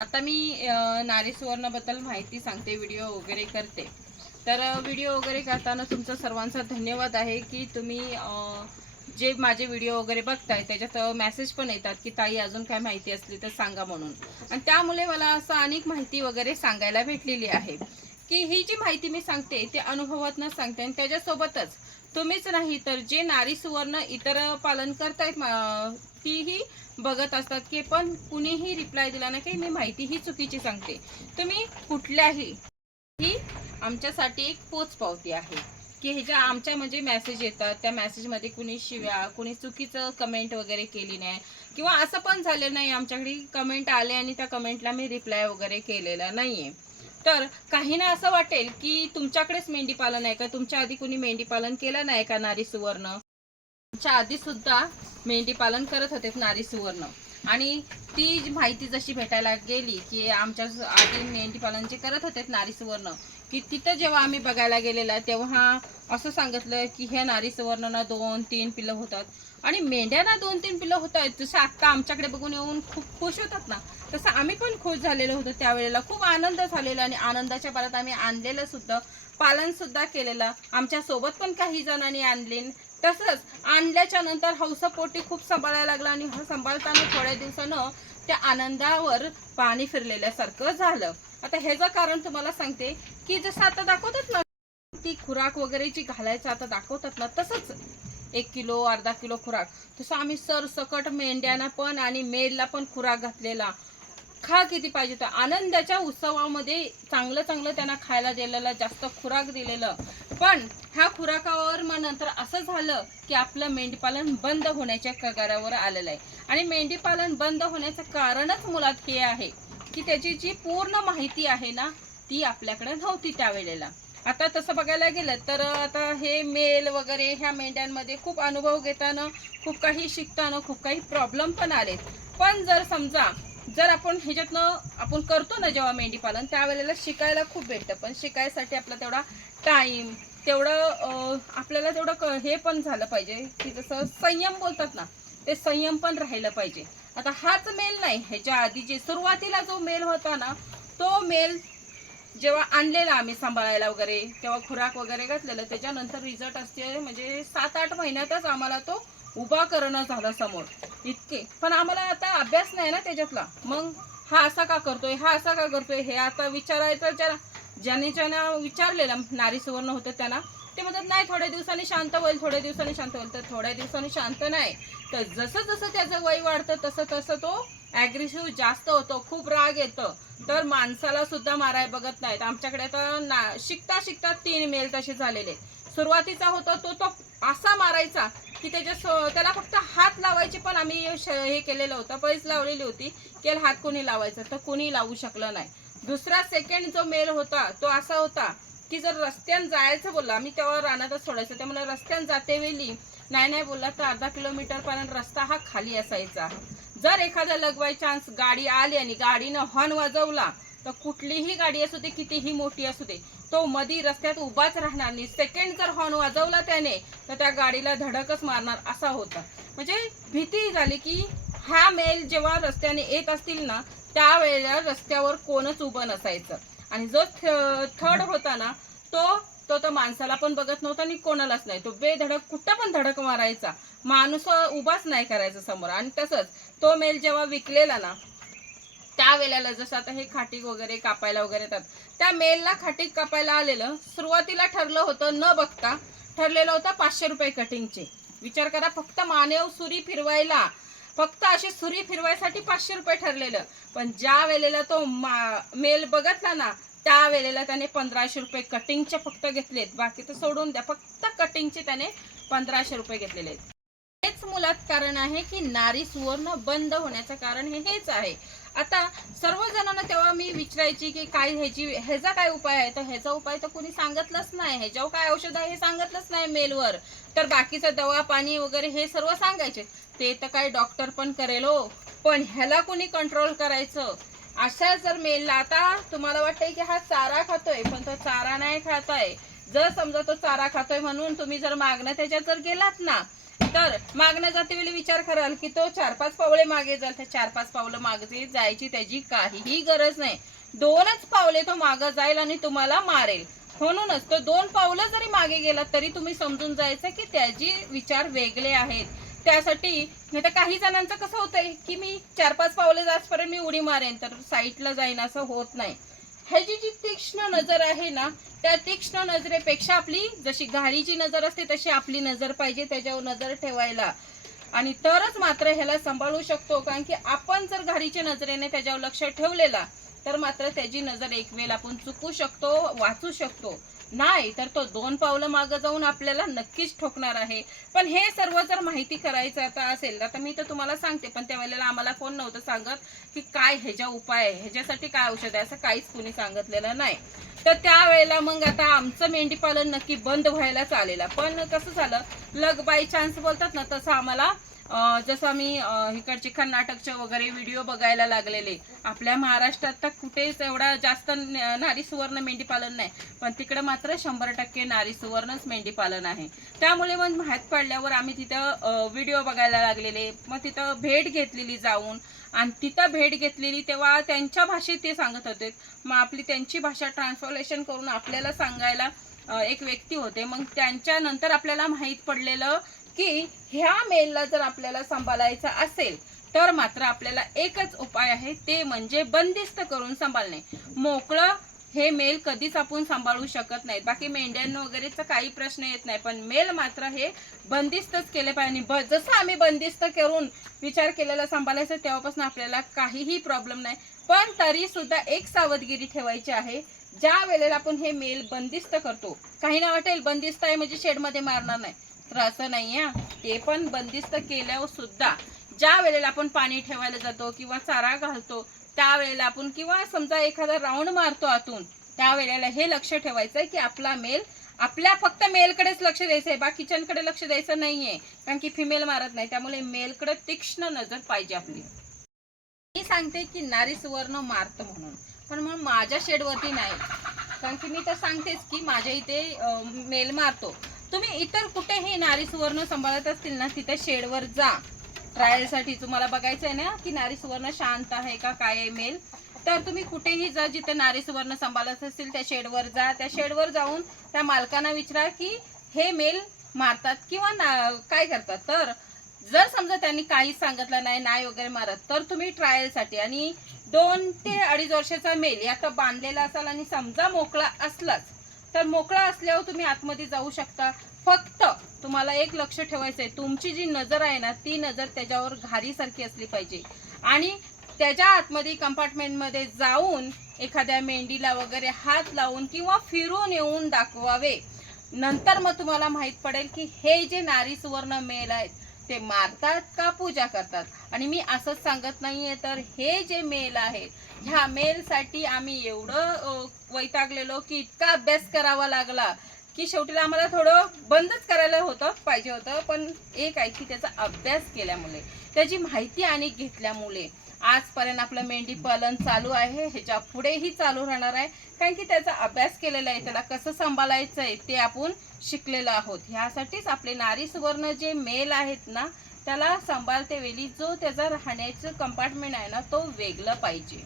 आता मी नारी सुवर्णाबद्दल माहिती सांगते व्हिडिओ वगैरे करते. तर व्हिडिओ वगैरे करताना तुमचा सर्वांचा धन्यवाद आहे की तुम्ही जे माझे व्हिडिओ वगैरे बघताय त्याच्यात मेसेज पण येतात की ताई अजून काय माहिती असली तर सांगा म्हणून. आणि त्यामुळे मला असं अनेक माहिती वगैरे सांगायला भेटलेली आहे. की ही जी माहिती मी सांगते ते अनुभवातनं सांगते आणि त्याच्यासोबतच तुम्हीच नाही तर जे नारी सुवर्ण इतर पालन करतायत तीही बघत असतात की पण कुणीही रिप्लाय दिला नाही की मी माहिती ही चुकीची सांगते. तुम्ही कुठल्याही ही आमच्यासाठी एक पोच पावती आहे. की ह्याच्या आमच्या म्हणजे मेसेज येतात त्या मेसेजमध्ये कुणी शिव्या कुणी चुकीचं कमेंट वगैरे केली नाही. किंवा असं पण झालं नाही आमच्याकडे कमेंट आले आणि त्या कमेंटला मी रिप्लाय वगैरे केलेला नाहीये. तर काहींना असं वाटेल की तुमच्याकडेच मेंढी पालन आहे का? तुमच्या आधी कुणी मेंढी पालन केलं नाही का नारी सुवर्ण? च्या आधी सुद्धा मेंढी पालन करत होते नारी सुवर्ण. आणि ती माहिती जशी भेटायला गेली की आमच्या आधी मेंढी पालन जे करत होते नारी सुवर्ण. की तिथं जेव्हा आम्ही बघायला गेलेला तेव्हा असं सांगितलं की ह्या नारी सुवर्णना दोन तीन पिल्लं होतात. आणि मेंढ्यांना दोन तीन पिल्लं होत आहेत. जसं आत्ता आमच्याकडे बघून येऊन खूप खुश होतात ना तसं आम्ही पण खुश झालेलो होतो त्यावेळेला खूप आनंद झालेला आणि आनंदाच्या भरात आम्ही आणलेलं सुद्धा पालन सुद्धा केलेलं. आमच्यासोबत पण काही जणांनी आणले. तसंच आणल्याच्या नंतर हौसापोटी खूप सांभाळायला लागला आणि ह- सांभाळताना थोड्या दिवसानं त्या आनंदावर पाणी फिरलेल्यासारखं झालं. आता ह्याचं कारण तुम्हाला सांगते की जसं आता दाखवतात ना ती खुराक वगैरे जी घालायचं आता दाखवतात ना तसंच. एक किलो अर्धा किलो खुराक. तसं आम्ही सरसकट मेंढ्यांना पण आणि मेलला पण खुराक घातलेला. खा किती पाहिजे तर आनंदाच्या उत्सवामध्ये चांगलं चांगलं त्यांना खायला दिलेलं जास्त खुराक दिलेलं. पण ह्या खुराकावर मग नंतर असं झालं की आपलं मेंढीपालन बंद होण्याच्या कगारावर आलेलं आहे. आणि मेंढीपालन बंद होण्याचं कारणच मुळात हे आहे की त्याची जी पूर्ण माहिती आहे ना ती आपल्याकडे नव्हती त्यावेळेला. आता तसं बघायला गेलं तर आता हे मेल वगैरे ह्या मेंढ्यांमध्ये खूप अनुभव घेताना खूप काही शिकताना खूप काही प्रॉब्लेम पण आले पण जर समजा जर आपण ह्याच्यातनं आपण करतो ना जेव्हा मेंढीपालन त्यावेळेला शिकायला खूप भेटतं. पण शिकायसाठी आपला तेवढा टाईम तेवढं आपल्याला तेवढं क- हे पण झालं पाहिजे की जसं संयम बोलतात ना ते संयम पण राहिलं पाहिजे. आता हाच मेल नाही ह्याच्या आधी जे सुरुवातीला जो मेल होता ना तो मेल जेव्हा आणलेला आम्ही सांभाळायला वगैरे तेव्हा खुराक वगैरे घातलेलं त्याच्यानंतर रिझल्ट असते म्हणजे सात आठ महिन्यातच आम्हाला तो उभा करणं झालं समोर. इतके. पण आम्हाला आता अभ्यास नाही ना त्याच्यातला. मग हा असा का करतोय हा असा का करतोय हे आता विचारायचं ज्या ज्याने ज्यांना विचारलेलं नारी सुवर्ण होतं त्यांना ते म्हणतात नाही थोड्या दिवसांनी शांत होईल थोड्या दिवसांनी शांत होईल. तर थोड्या दिवसांनी शांत नाही. तर जसं जसं त्याचं वय वाढतं तसं तसं तो ॲग्रेसिव्ह जास्त होतो खूप राग येतं. तर माणसाला सुद्धा माराय बघत नाहीत. आमच्याकडे आता ना शिकता शिकता तीन मेल तसे झालेले. सुरुवातीचा होता तो तो असा मारायचा की त्याच्या स- त्याला फक्त हात लावायचे पण आम्ही श- हे केलेलं होतं पैस लावलेली होती. की हात कोणी लावायचा? तर कोणी लावू शकलं नाही. दुसरा सेकंड जो मेल होता तो असा होता की जर रस्त्यानं जायचं बोलला आम्ही तेव्हा रानातच सोडायचं त्यामुळे रस्त्यानं जाते वेळी. नाही नाही बोलला तर अर्धा किलोमीटरपर्यंत रस्ता हा खाली असायचा. जर एखादा लगवाय चान्स गाडी आली आणि गाडीनं हॉर्न वाजवला तर कुठलीही गाडी असू दे कितीही मोठी असू दे तो मधी रस्त्यात उभाच राहणार नाही. सेकंड जर हॉर्न वाजवला त्याने तर त्या गाडीला धडकच मारणार असा होता. म्हणजे भीती झाली की हा मेल जेव्हा रस्त्याने येत असतील ना त्यावेळेला रस्त्यावर कोणच उभं नसायचं. आणि जो थर्ड होता ना तो तो तर माणसाला पण बघत नव्हता आणि कोणालाच नाही. तो बेधडक कुठं पण धडक मारायचा. माणूस उभाच नाही करायचा समोर. आणि तसंच तो मेल जेव्हा विकलेला ना त्या वेळेला जसं आता हे खाटीक वगैरे कापायला वगैरे येतात त्या मेलला खाटीक कापायला आलेलं सुरुवातीला ठरलं होतं न बघता ठरलेलं होतं पाचशे रुपये कटिंगचे. विचार करा फक्त मानेव सुरी फिरवायला फक्त अशी सुरी फिरवायसाठी पाचशे रुपये ठरलेलं. पण ज्या वेळेला तो मा- मेल बघतला ना त्यावेळेला त्याने पंधराशे रुपये कटिंगचे फक्त घेतलेत. बाकी तर सोडून द्या. फक्त कटिंगचे त्याने पंधराशे रुपये घेतलेले आहेत. हेच मुलात कारण आहे की नारी सुवर्ण बंद होण्याचं कारण हे हेच आहे. आता सर्व जणांना तेव्हा मी विचारायची की काय ह्याची ह्याचा काय उपाय आहे? तर ह्याचा उपाय तर कुणी सांगितलंच नाही. ह्याच्यावर काय औषध आहे हे सांगितलंच नाही मेलवर. तर बाकीचं दवा पाणी वगैरे हे सर्व सांगायचे. ते तर काय डॉक्टर पण करेल हो. पण ह्याला कुणी कंट्रोल करायचं? अशा जर मेलला आता तुम्हाला वाटतंय की हा चारा खातोय पण तो चारा नाही खाताय. जर समजा तो चारा खातोय म्हणून तुम्ही जर मागणं त्याच्यात जर गेलात ना तर मागण्या जाते वेळी विचार कराल की तो चार पाच पावले मागे जाईल. त्या चार पाच पावलं मागे जायची त्याची काहीही गरज नाही. दोनच पावले तो मागं जाईल आणि तुम्हाला मारेल. म्हणूनच तो दोन पावलं जरी मागे गेला तरी तुम्ही समजून जायचं की त्याची विचार वेगळे आहेत. त्यासाठी नाही तर काही जणांचं कसं होतंय की मी चार पाच पावले जाचपर्यंत मी उडी मारेन तर साईटला जाईन असं होत नाही. ह्याची जी तीक्ष्ण नजर आहे ना त्या तीक्ष्ण नजरेपेक्षा आपली जशी घारीची नजर असते तशी आपली नजर पाहिजे त्याच्यावर नजर ठेवायला. आणि तरच मात्र ह्याला सांभाळू शकतो कारण की आपण जर घारीच्या नजरेने त्याच्यावर लक्ष ठेवलेला तर मात्र त्याची नजर एक वेळ आपण चुकू शकतो वाचू शकतो. नाही तर तो दोन पावलं मागं जाऊन आपल्याला नक्कीच ठोकणार आहे. पण हे सर्व जर माहिती करायचं आता असेल तर मी तर तुम्हाला सांगते पण त्यावेळेला आम्हाला कोण नव्हतं सांगत की काय ह्याच्या उपाय आहे ह्याच्यासाठी काय औषध आहे असं काहीच कुणी सांगितलेलं नाही. तर त्यावेळेला मग आता आमचं मेंढीपालन नक्की बंद व्हायलाच आलेलं पण कसं झालं लग बाय चान्स बोलतात ना तसं आम्हाला जसं आम्ही इकडचे कर्नाटकचे वगैरे व्हिडिओ बघायला लागलेले. आपल्या महाराष्ट्रात तर कुठेच एवढा जास्त न- नारी सुवर्ण मेंढी पालन नाही. पण तिकडं मात्र शंभर टक्के नारी सुवर्णच मेंढी पालन आहे. त्यामुळे मग माहीत पडल्यावर आम्ही तिथं व्हिडिओ बघायला लागलेले. मग तिथं भेट घेतलेली जाऊन. आणि तिथं भेट घेतलेली तेव्हा त्यांच्या भाषेत ते सांगत होते. मग आपली त्यांची भाषा ट्रान्सलेशन करून आपल्याला सांगायला एक व्यक्ती होते. मग त्यांच्यानंतर आपल्याला माहीत पडलेलं की ह्या मेलला जर आपल्याला सांभाळायचा असेल तर मात्र आपल्याला एकच उपाय आहे ते म्हणजे बंदिस्त करून सांभाळणे. मोकळं हे मेल कधीच आपण सांभाळू शकत नाही बाकी मेंढ्यांना वगैरेचा काही प्रश्न येत नाही पण मेल मात्र हे बंदिस्तच केले पाहिजे. ब जसं आम्ही बंदिस्त करून विचार केलेला सांभाळायचं तेव्हापासून आपल्याला काहीही प्रॉब्लेम नाही. पण तरी सुद्धा एक सावधगिरी ठेवायची आहे. ज्या वेळेला आपण हे मेल बंदिस्त करतो काही ना वाटेल बंदिस्त आहे म्हणजे शेडमध्ये मारणार नाही. तर असं नाही आहे ते पण बंदिस्त केल्यावर सुद्धा ज्या वेळेला आपण पाणी ठेवायला जातो किंवा चारा घालतो त्यावेळेला आपण किंवा समजा एखादा राऊंड मारतो आतून त्यावेळेला हे लक्ष ठेवायचं आहे की आपला मेल आपल्या फक्त मेलकडेच लक्ष द्यायचं आहे बाकीच्यांकडे लक्ष द्यायचं नाहीये. कारण की फिमेल मारत नाही त्यामुळे मेलकडे तीक्ष्ण नजर पाहिजे आपली. मी सांगते की नारी सुवर्ण मारतं म्हणून पण मग माझ्या शेडवरती नाही. कारण की मी तर सांगतेच की माझ्या इथे मेल मारतो. तुम्ही इतर कुठेही नारी सुवर्ण सांभाळत असतील ना तिथे शेडवर जा. ट्रायलसाठी तुम्हाला बघायचं आहे ना की नारी सुवर्ण शांत आहे का काय आहे मेल? तर तुम्ही कुठेही जा जिथे नारी सुवर्ण सांभाळत असतील त्या शेडवर जा. त्या शेडवर जाऊन त्या मालकांना विचारा की हे मेल मारतात किंवा ना काय करतात. तर जर समजा त्यांनी काहीच सांगितलं नाही नाही वगैरे मारत तर तुम्ही ट्रायलसाठी आणि दोन ते अडीच वर्षाचा मेल आता बांधलेला असाल आणि समजा मोकळा असलाच तर मोकळा असल्यावर तुम्ही आतमध्ये जाऊ शकता. फक्त तुम्हाला एक लक्ष ठेवायचं आहे तुमची जी नजर आहे ना ती नजर त्याच्यावर घारीसारखी असली पाहिजे. आणि त्याच्या आतमध्ये कंपार्टमेंटमध्ये जाऊन एखाद्या मेंढीला वगैरे हात लावून किंवा फिरून येऊन दाखवावे. नंतर मग तुम्हाला माहीत पडेल की हे जे नारी सुवर्ण मेल आहेत ते मारतात का पूजा करतात? आणि मी असंच सांगत नाहीये तर हे जे मेल आहेत ह्या मेलसाठी आम्ही एवढं वैतागलेलो की इतका अभ्यास करावा लागला की शेवटीला आम्हाला थोडं बंदच करायला होतं पाहिजे होतं. पण एक आहे की त्याचा अभ्यास केल्यामुळे त्याची माहिती आणि घेतल्यामुळे आजपर्यंत आपलं मेंढी पालन चालू आहे. ह्याच्या पुढेही चालू राहणार आहे. कारण की त्याचा अभ्यास केलेला आहे. त्याला कसं सांभाळायचं आहे ते आपण शिकलेलो आहोत. ह्यासाठीच आपले नारी सुवर्ण जे मेल आहेत ना त्याला सांभाळते वेळी जो त्याचा राहण्याचं कंपार्टमेंट आहे ना तो वेगळं पाहिजे.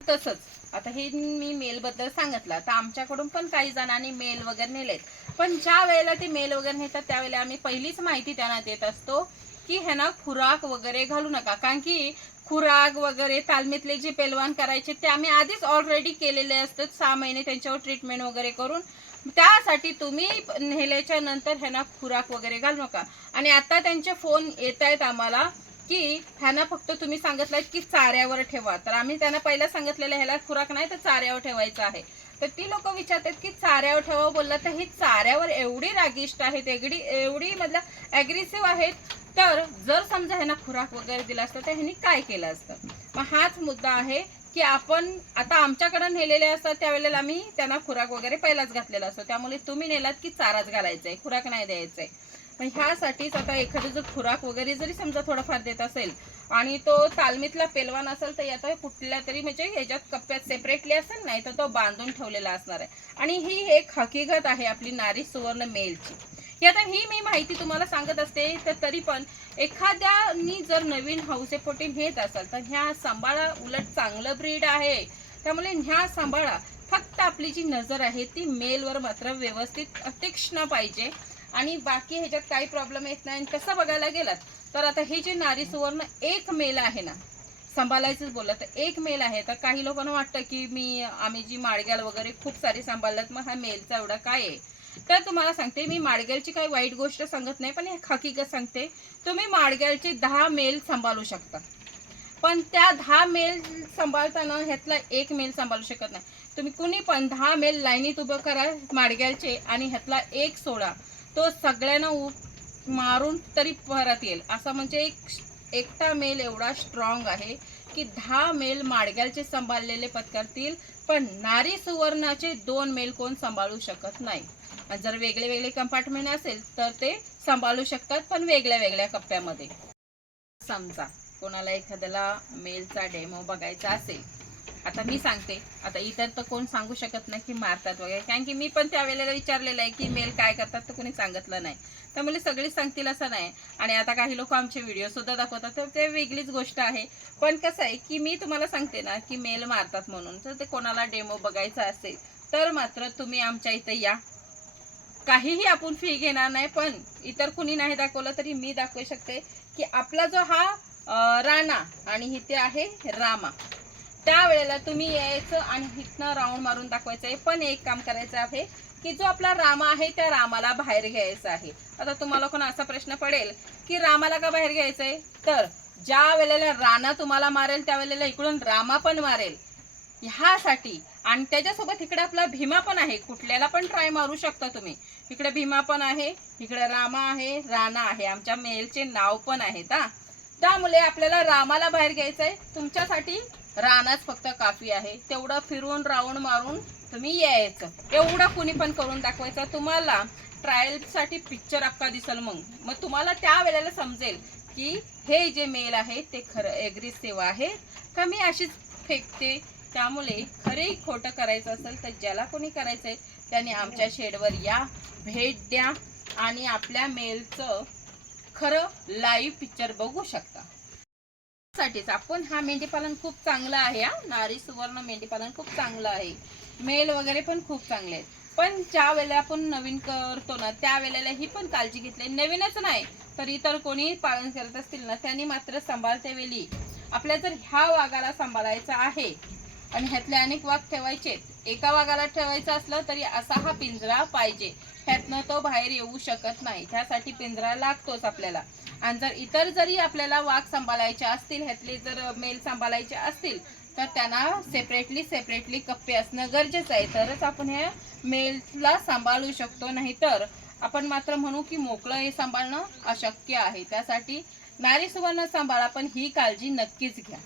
तसंच आता हे मी मेलबद्दल सांगितलं. तर आमच्याकडून पण काही जणांनी मेल वगैरे नेलेत. पण ज्या वेळेला ते मेल वगैरे नेतात त्यावेळेला आम्ही पहिलीच माहिती त्यांना देत असतो की ह्यांना खुराक वगैरे घालू नका. कारण की खुराक वगैरे तालमीतले जे पेलवान करायचे ते आम्ही आधीच ऑलरेडी केलेले असतात. सहा महिने त्यांच्यावर ट्रीटमेंट वगैरे करून. त्यासाठी तुम्ही नेल्याच्या नंतर ह्यांना खुराक वगैरे घालू नका. आणि आता त्यांचे फोन येत आहेत आम्हाला की ह्यांना फक्त तुम्ही सांगितलं की चाऱ्यावर ठेवा. तर आम्ही त्यांना पहिला सांगितलेलं ह्याला खुराक नाही तर चाऱ्यावर ठेवायचा आहे. तर ती लोक विचारतात की चाऱ्यावर ठेवा? बोलला तर ही चाऱ्यावर एवढी रागिष्ट आहेत एवढी एवढी मतलब ॲग्रेसिव्ह आहेत. तर जर समजा ह्यांना खुराक वगैरे दिला असतं तर ह्यांनी काय केलं असतं? मग हाच मुद्दा आहे की आपण आता आमच्याकडे नेलेले असतात त्यावेळेला आम्ही त्यांना खुराक वगैरे पहिलाच घातलेला असतो. त्यामुळे तुम्ही नेलात की चाराच घालायचा आहे खुराक नाही द्यायचा आहे पण ह्यासाठीच आता एखादं जर खुराक वगैरे जरी समजा थोडाफार देत असेल आणि तो तालमीतला पेलवान असेल तर याचा कुठल्या तरी म्हणजे ह्याच्यात कप्प्यात सेपरेटली असेल नाही तर तो बांधून ठेवलेला असणार आहे. आणि ही एक हकीकत आहे आपली नारी सुवर्ण मेलची. ही आता ही मी माहिती तुम्हाला सांगत असते तर तरी पण एखाद्यानी जर नवीन हौसेपोटी घेत असाल तर ह्या सांभाळा उलट चांगलं ब्रीड आहे. त्यामुळे ह्या सांभाळा फक्त आपली जी नजर आहे ती मेलवर मात्र व्यवस्थित तीक्ष्ण पाहिजे. आणि बाकी ह्याच्यात काही प्रॉब्लेम येत नाही. आणि तसं बघायला गेलात तर आता हे जे नारी सुवर्ण एक मेल आहे ना सांभाळायचंच बोललं तर एक मेल आहे. तर काही लोकांना वाटतं की मी आम्ही जी माळग्याल वगैरे खूप सारी सांभाळल्यात मग हा मेलचा एवढा काय आहे? तर तुम्हाला सांगते मी माडग्यालची काही वाईट गोष्ट सांगत नाही पण हकीकत सांगते. तुम्ही माडगेलचे दहा मेल सांभाळू शकता. पण त्या दहा मेल सांभाळताना ह्यातला एक मेल सांभाळू शकत नाही. तुम्ही कुणी पण दहा मेल लाईनीत उभं करा माडग्यालचे आणि ह्यातला एक सोडा. तो सगळ्यांना उ- मारून तरी परत येईल. असा म्हणजे एक एकटा मेल एवढा स्ट्रॉंग आहे. की दहा मेल माडग्यालचे सांभाळलेले पत्करतील पण नारी सुवर्णाचे दोन मेल कोण सांभाळू शकत नाही. आणि जर वेगळे वेगळे कंपार्टमेंट असेल तर ते सांभाळू शकतात पण वेगळ्या वेगळ्या कप्प्यामध्ये. समजा कोणाला एखाद्याला मेलचा डेमो बघायचा असेल आता मी सांगते. आता इतर तर कोण सांगू शकत नाही की मारतात वगैरे. कारण की मी पण त्यावेळेला विचारलेलं आहे की मेल काय करतात तर कोणी सांगितलं नाही. त्यामुळे सगळीच सांगतील असं नाही. आणि आता काही लोक आमचे व्हिडिओ सुद्धा दाखवतात. तर ते वेगळीच गोष्ट आहे. पण कसं आहे की मी तुम्हाला सांगते ना की मेल मारतात म्हणून. तर ते कोणाला डेमो बघायचा असेल तर मात्र तुम्ही आमच्या इथं या. काहीही आपण फी घेणार नाही पण इतर कुणी नाही दाखवलं तरी मी दाखवू शकते की आपला जो हा राणा आणि इथे आहे रामा. त्यावेळेला तुम्ही यायचं आणि इथनं राऊंड मारून दाखवायचं. आहे पण एक काम करायचं आहे की जो आपला रामा आहे त्या रामाला बाहेर घ्यायचा आहे. आता तुम्हाला कोण असा प्रश्न पडेल की रामाला का बाहेर घ्यायचं आहे तर ज्या वेळेला राणा तुम्हाला मारेल त्यावेळेला इकडून रामा पण मारेल. ह्यासाठी आणि त्याच्यासोबत इकडे आपला भीमा पण आहे. कुठल्याला पण ट्राय मारू शकता तुम्ही. इकडे भीमा पण आहे इकडे रामा आहे राणा आहे. आमच्या मेलचे नाव पण आहेत हा. त्यामुळे आपल्याला रामाला बाहेर घ्यायचं आहे तुमच्यासाठी रानाच फक्त काफी आहे. तेवढं फिरून राऊंड मारून तुम्ही यायचं. एवढं कुणी पण करून दाखवायचं. तुम्हाला ट्रायलसाठी पिक्चर अक्का दिसल मग. मग तुम्हाला त्या वेळेला समजेल की हे जे मेल आहे ते खरं एग्रेसिव्ह आहे. का मी अशीच फेकते. त्यामुळे खरे खोटं करायचं असेल तर ज्याला कोणी आहे त्याने आमच्या शेडवर या. भेट द्या. आणि आपल्या मेलचं खरं लाईव्ह पिक्चर बघू शकता. साठीच. आपण हा मेंढीपालन खूप चांगला आहे हा. नारी सुवर्ण मेंढीपालन खूप चांगलं आहे. मेल वगैरे पण खूप चांगले आहेत. पण ज्या वेळेला आपण नवीन करतो ना त्या वेळेला ही पण काळजी घेतली. नवीनच नाही तर इतर कोणी पालन करत असतील ना त्यांनी मात्र सांभाळते वेळी आपल्या जर ह्या वाघाला सांभाळायचा आहे आणि ह्यातले अनेक वाघ ठेवायचे एका वाघाला ठेवायचं असलं तरी असा हा पिंजरा पाहिजे. ह्यातनं तो बाहेर येऊ शकत नाही. त्यासाठी पिंजरा लागतोच आपल्याला. आणि जर इतर जरी आपल्याला वाघ सांभाळायचे असतील ह्यातले जर मेल सांभाळायचे असतील तर त्यांना सेपरेटली सेपरेटली कप्पे असणं गरजेचं आहे. तरच आपण ह्या मेलला सांभाळू शकतो. नाहीतर आपण मात्र म्हणू की मोकळं हे सांभाळणं अशक्य आहे. त्यासाठी नारी सुवर्ण सांभाळा पण ही काळजी नक्कीच घ्या.